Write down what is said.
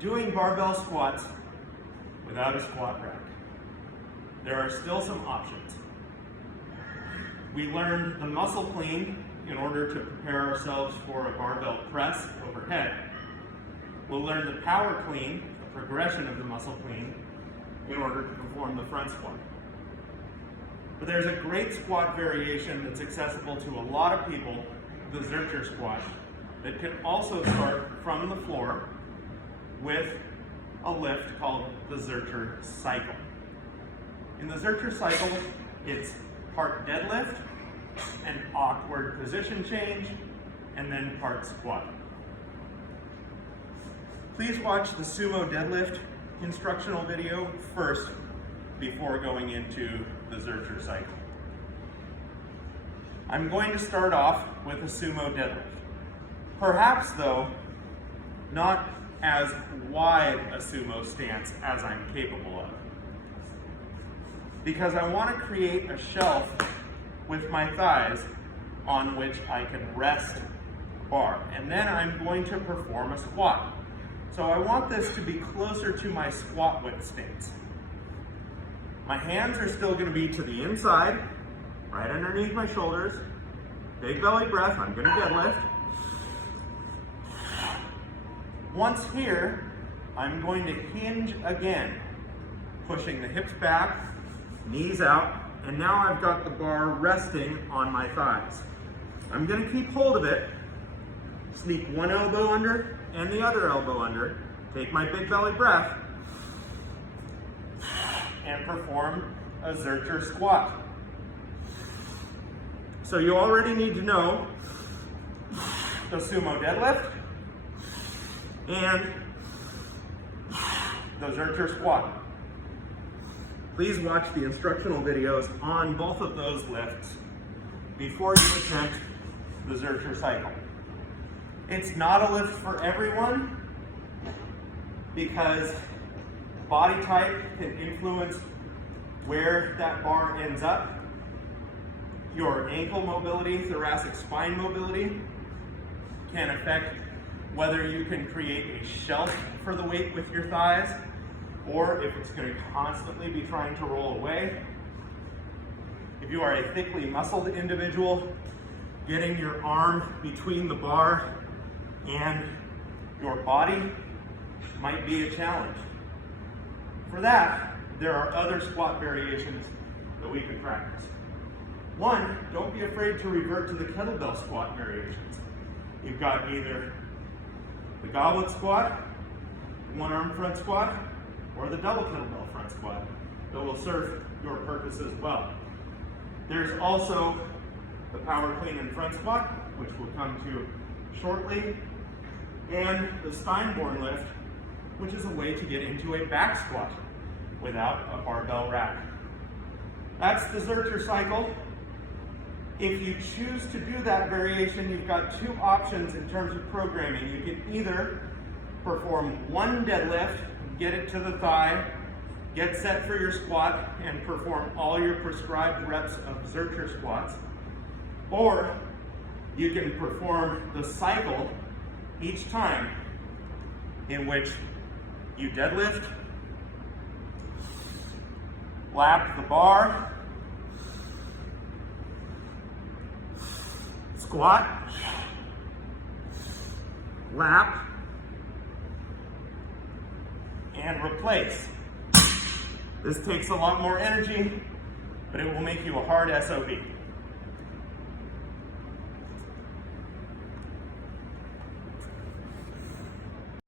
doing barbell squats without a squat rack. There are still some options. We learned the muscle clean in order to prepare ourselves for a barbell press overhead. We'll learn the power clean, a progression of the muscle clean, in order to perform the front squat. But there's a great squat variation that's accessible to a lot of people, the Zercher Squat, that can also start from the floor with a lift called the Zercher Cycle. In the Zercher Cycle, it's part deadlift, an awkward position change, and then part squat. Please watch the Sumo Deadlift instructional video first before going into the Zercher Cycle. I'm going to start off with a Sumo Deadlift. Perhaps though, not as wide a sumo stance as I'm capable of. Because I want to create a shelf with my thighs on which I can rest the bar. And then I'm going to perform a squat. So I want this to be closer to my squat width stance. My hands are still going to be to the inside, right underneath my shoulders. Big belly breath, I'm going to deadlift. Once here, I'm going to hinge again, pushing the hips back, knees out, and now I've got the bar resting on my thighs. I'm going to keep hold of it, sneak one elbow under and the other elbow under, take my big belly breath, and perform a Zercher Squat. So you already need to know the Sumo Deadlift and the Zercher Squat. Please watch the instructional videos on both of those lifts before you attempt the Zercher Cycle. It's not a lift for everyone because body type can influence where that bar ends up. Your ankle mobility, thoracic spine mobility can affect whether you can create a shelf for the weight with your thighs or if it's going to constantly be trying to roll away. If you are a thickly muscled individual, getting your arm between the bar and your body might be a challenge. For that, there are other squat variations that we can practice. One, don't be afraid to revert to the kettlebell squat variations. You've got either the goblet squat, one arm front squat, or the double kettlebell front squat that will serve your purpose as well. There's also the power clean and front squat, which we'll come to shortly, and the Steinborn lift, which is a way to get into a back squat without a barbell rack. That's the Zercher Cycle. If you choose to do that variation, you've got two options in terms of programming. You can either perform one deadlift, get it to the thigh, get set for your squat, and perform all your prescribed reps of Zercher squats. Or you can perform the cycle each time in which you deadlift, lap the bar, squat, lap, and replace. This takes a lot more energy, but it will make you a hard SOB.